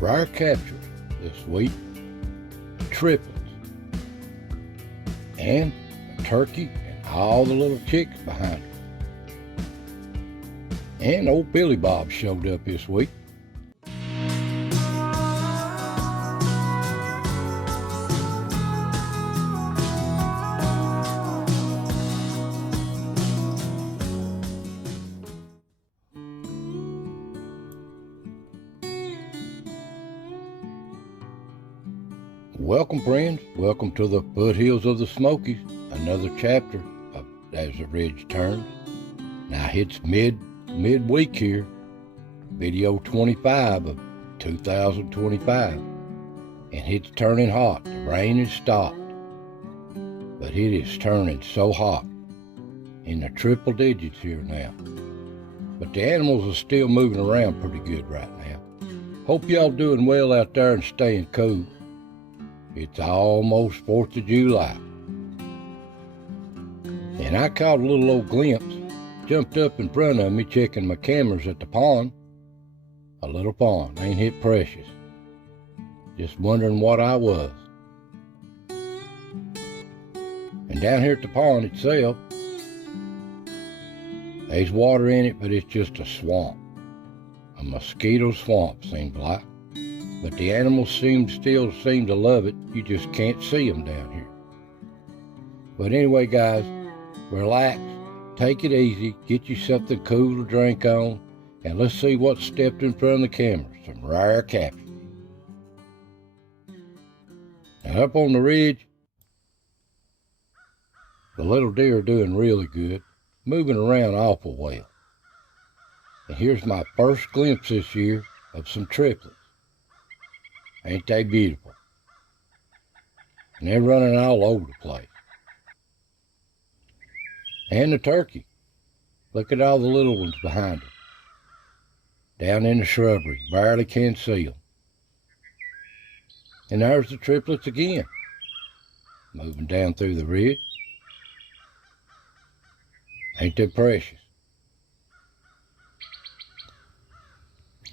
Rare captures this week, triplets, and a turkey and all the little chicks behind her. And old Billy Bob showed up this week. Welcome, friends. Welcome to the foothills of the Smokies. Another chapter of As the Ridge Turns. Now it's midweek here. Video 25 of 2025. And it's turning hot. The rain has stopped. But it is turning so hot. In the triple digits here now. But the animals are still moving around pretty good right now. Hope y'all doing well out there and staying cool. It's almost 4th of July. And I caught a little old glimpse, jumped up in front of me checking my cameras at the pond. A little pond, ain't it precious? Just wondering what I was. And down here at the pond itself, there's water in it, but it's just a swamp. A mosquito swamp, seems like. But the animals still seem to love it. You just can't see them down here. But anyway, guys, relax, take it easy, get you something cool to drink on, and let's see what stepped in front of the camera. Some rare captures. And up on the ridge, the little deer are doing really good, moving around awful well. And here's my first glimpse this year of some triplets. Ain't they beautiful? And they're running all over the place. And the turkey. Look at all the little ones behind them. Down in the shrubbery, barely can see them. And there's the triplets again. Moving down through the ridge. Ain't they precious?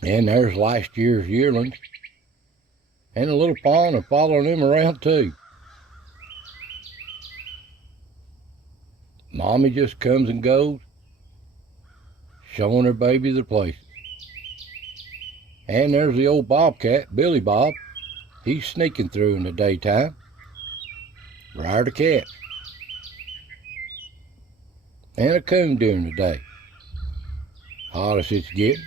And there's last year's yearlings. And a little fawn are following them around too. Mommy just comes and goes, showing her baby the places. And there's the old bobcat, Billy Bob. He's sneaking through in the daytime. Rare to catch. And a coon during the day. Hot as it's getting.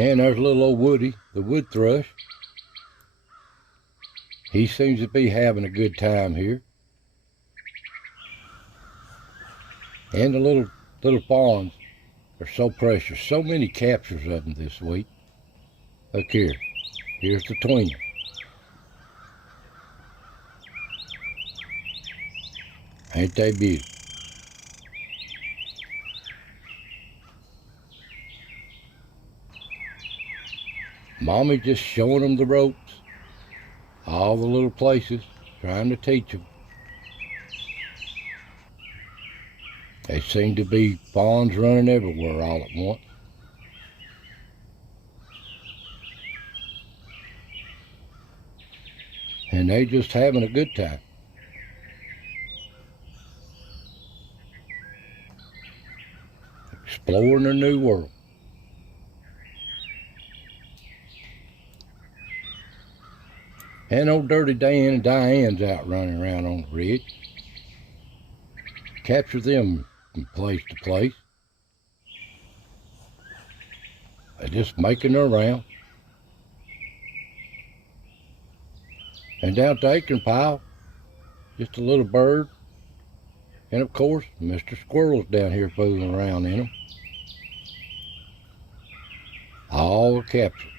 And there's little old Woody, the wood thrush. He seems to be having a good time here. And the little fawns are so precious. So many captures of them this week. Look here. Here's the twin. Ain't they beautiful? Mommy just showing them the ropes, all the little places, trying to teach them. They seem to be fawns running everywhere all at once. And they just having a good time. Exploring a new world. And old Dirty Dan and Diane's out running around on the ridge. Capture them from place to place. They're just making their round. And down at the acorn pile, just a little bird. And of course, Mr. Squirrel's down here fooling around in them. All captured.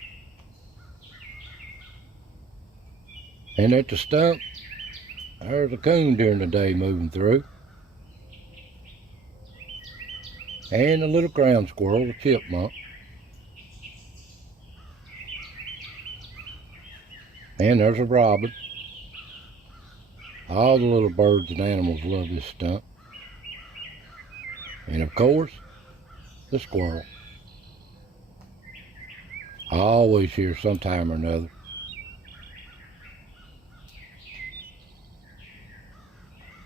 And at the stump, there's a coon during the day moving through. And a little ground squirrel, a chipmunk. And there's a robin. All the little birds and animals love this stump. And of course, the squirrel. I always hear sometime or another.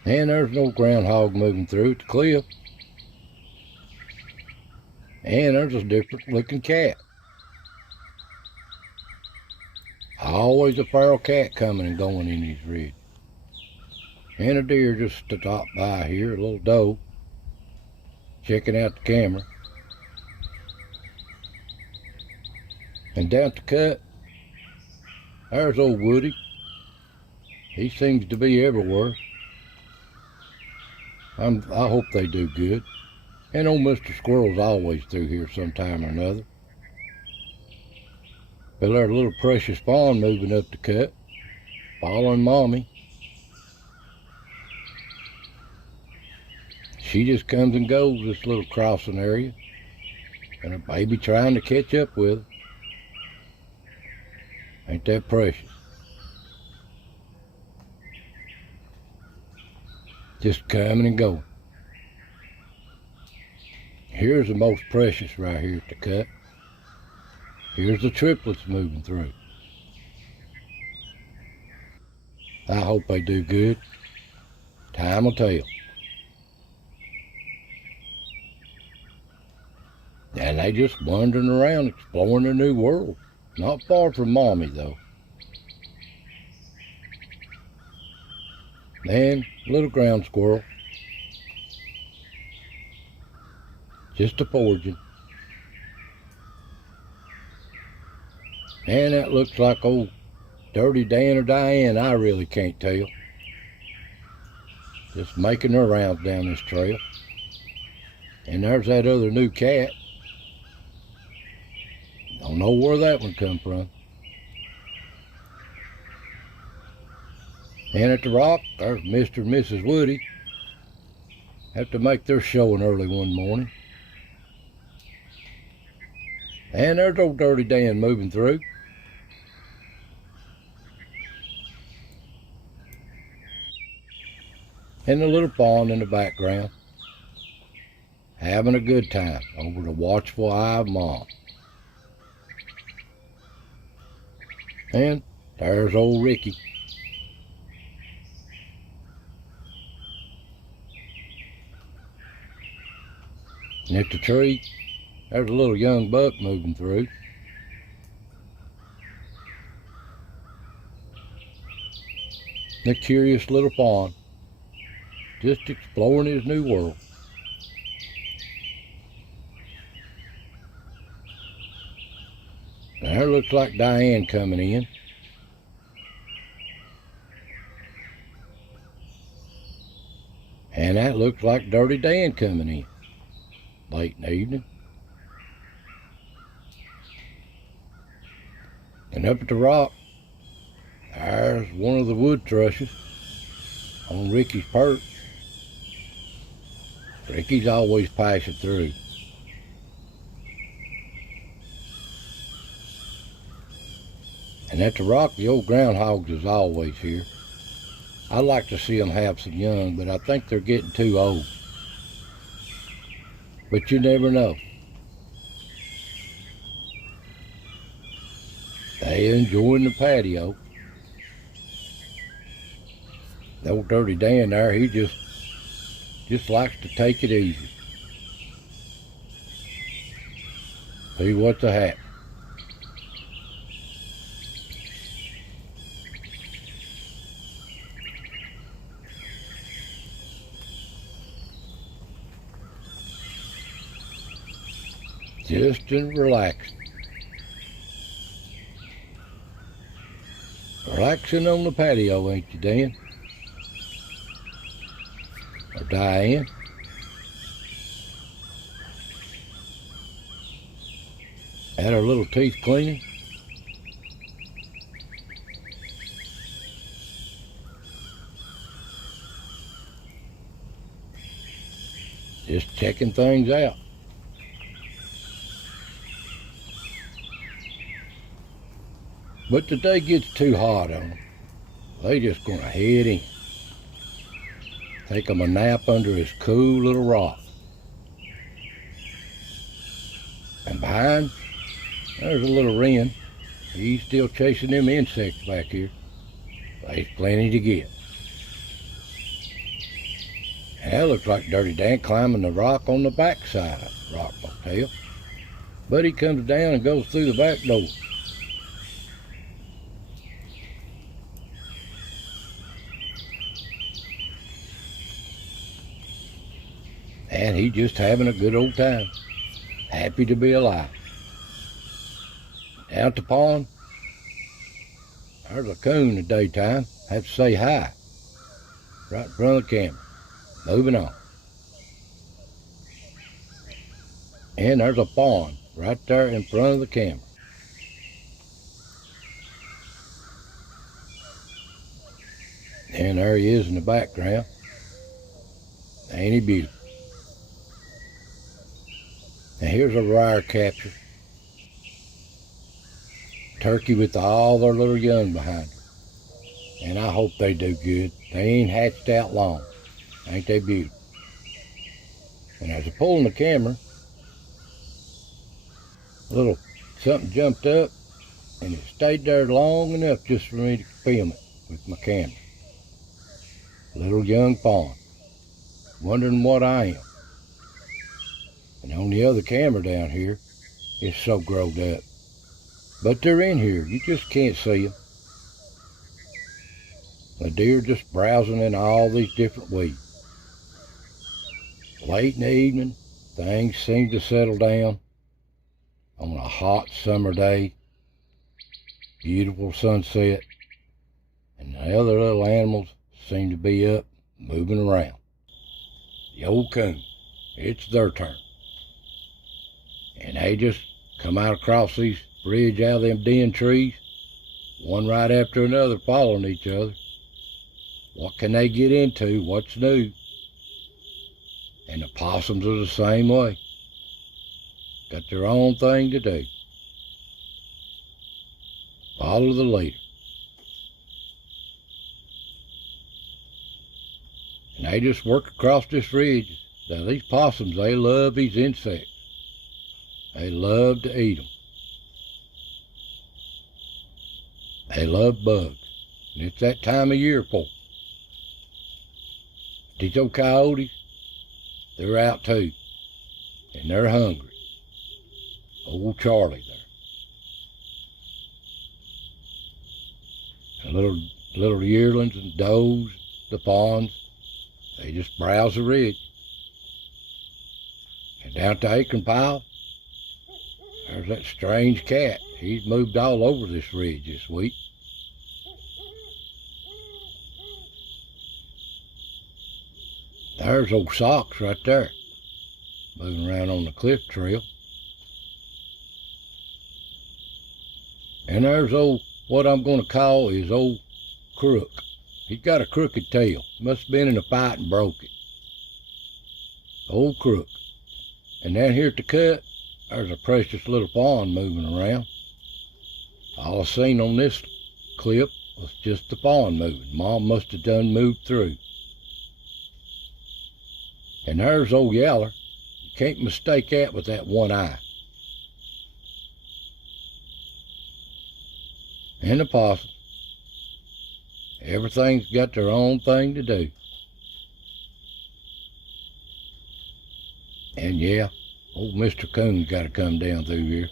And there's no groundhog moving through the cliff. And there's a different looking cat. Always a feral cat coming and going in these ridges. And a deer just stopped by here, a little doe, checking out the camera. And down at the cut, there's old Woody. He seems to be everywhere. I hope they do good. And old Mr. Squirrel's always through here sometime or another. But there's a little precious fawn moving up the cut, following Mommy. She just comes and goes this little crossing area, and her baby trying to catch up with her. Ain't that precious? Just coming and going. Here's the most precious right here at the cut. Here's the triplets moving through. I hope they do good. Time will tell. And they just wandering around exploring a new world. Not far from Mommy though. And little ground squirrel. Just a foraging. And that looks like old Dirty Dan or Diane, I really can't tell. Just making her rounds down this trail. And there's that other new cat. Don't know where that one come from. And at the rock, there's Mr. and Mrs. Woody. Have to make their showing early one morning. And there's old Dirty Dan moving through. And the little fawn in the background, having a good time over the watchful eye of Mom. And there's old Ricky. And at the tree, there's a little young buck moving through. The curious little fawn, just exploring his new world. There looks like Diane coming in. And that looks like Dirty Dan coming in late in the evening. And up at the rock, there's one of the wood thrushes on Ricky's perch. Ricky's always passing through. And at the rock, the old groundhogs is always here. I'd like to see them have some young, but I think they're getting too old. But you never know. They enjoying the patio. The old Dirty Dan there, he just likes to take it easy. See what's a hat. Just relaxing. Relaxing on the patio, ain't you, Dan? Or Diane? Had her little teeth cleaning? Just checking things out. But the day gets too hot on them. They just gonna head in. Take them a nap under this cool little rock. And behind, there's a little wren. He's still chasing them insects back here. There's plenty to get. And that looks like Dirty Dan climbing the rock on the backside of the rock motel. But he comes down and goes through the back door. And he's just having a good old time. Happy to be alive. Down at the pond, there's a coon in the daytime. Have to say hi. Right in front of the camera. Moving on. And there's a pond right there in front of the camera. And there he is in the background. Ain't he beautiful? And here's a rare capture. Turkey with all their little young behind them. And I hope they do good. They ain't hatched out long. Ain't they beautiful? And as I pulled the camera, a little something jumped up and it stayed there long enough just for me to film it with my camera. Little young fawn, wondering what I am. And on the other camera down here, it's so growed up. But they're in here, you just can't see them. The deer just browsing in all these different weeds. Late in the evening, things seem to settle down on a hot summer day. Beautiful sunset. And the other little animals seem to be up, moving around. The old coon, it's their turn. And they just come out across these bridge out of them den trees, one right after another, following each other. What can they get into? What's new? And the possums are the same way. Got their own thing to do. Follow the leader. And they just work across this ridge. Now these possums, they love these insects. They love to eat them. They love bugs. And it's that time of year for them. These old coyotes, they're out too. And they're hungry. Old Charlie there. And little yearlings and does, the fawns, they just browse the ridge. And down at the acorn pile, there's that strange cat. He's moved all over this ridge this week. There's old Socks right there, moving around on the cliff trail. And there's old, what I'm going to call is old Crook. He's got a crooked tail. Must have been in a fight and broke it. Old Crook. And down here at the cut, there's a precious little fawn moving around. All I seen on this clip was just the fawn moving. Mom must have done moved through. And there's old Yaller. You can't mistake that with that one eye. And the possum. Everything's got their own thing to do. And yeah, old Mr. Coon's got to come down through here.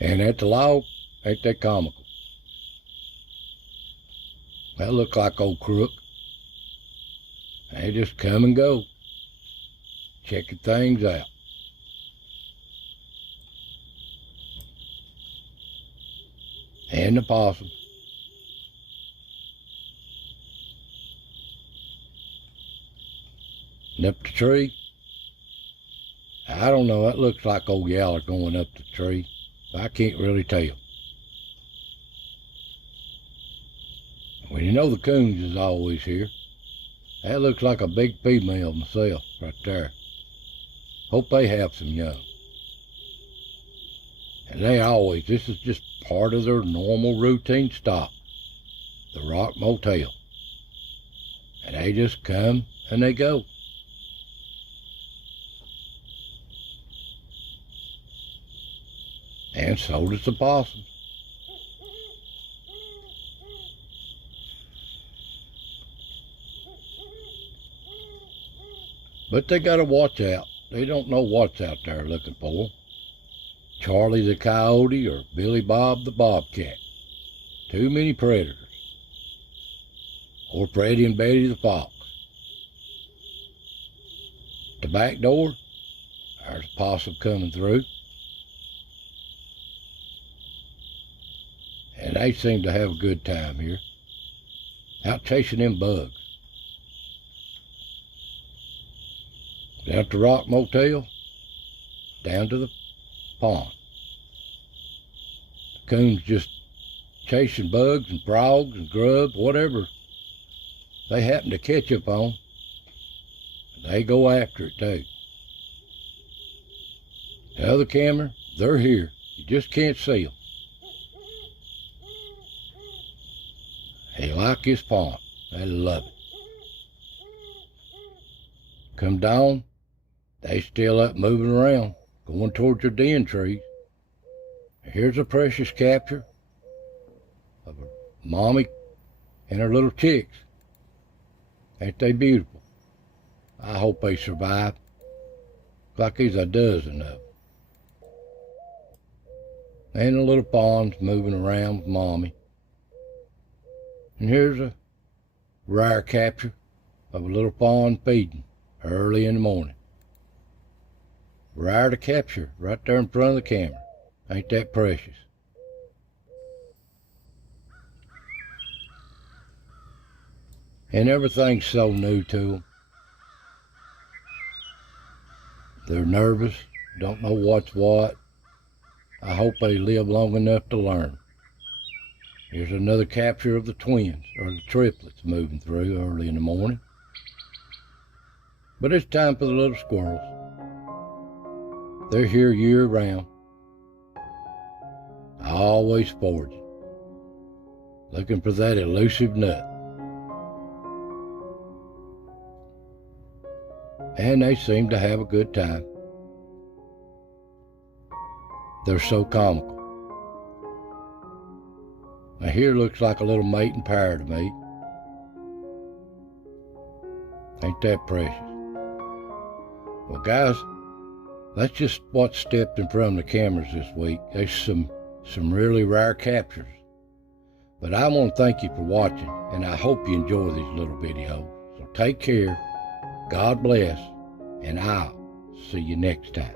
And at the log, ain't that comical? That look like old Crook. They just come and go, checking things out. And the possum. And up the tree, I don't know, that looks like old Yaller going up the tree. I can't really tell. Well, you know the coons is always here. That looks like a big female myself right there. Hope they have some young. And they always, this is just part of their normal routine stop. The Rock Motel. And they just come and they go. And so does the possum. But they gotta watch out. They don't know what's out there looking for them. Charlie the coyote or Billy Bob the bobcat. Too many predators. Or Freddie and Betty the fox. The back door, there's a possum coming through. And they seem to have a good time here. Out chasing them bugs. Down at the Rock Motel, down to the pond. The coons just chasing bugs and frogs and grubs, whatever they happen to catch up on. They go after it too. The other camera, they're here. You just can't see them. They like this pond. They love it. Come down, they still up moving around, going towards their den trees. Here's a precious capture of a mommy and her little chicks. Ain't they beautiful? I hope they survive. Like there's a dozen of them. And the little pond's moving around with mommy. And here's a rare capture of a little fawn feeding early in the morning. Rare to capture right there in front of the camera. Ain't that precious? And everything's so new to them. They're nervous, don't know what's what. I hope they live long enough to learn. Here's another capture of the twins, or the triplets, moving through early in the morning. But it's time for the little squirrels. They're here year round. Always foraging, looking for that elusive nut. And they seem to have a good time. They're so comical. Now here looks like a little mating pair to me. Ain't that precious? Well guys, that's just what stepped in front of the cameras this week. There's some really rare captures. But I want to thank you for watching, and I hope you enjoy these little videos. So take care, God bless, and I'll see you next time.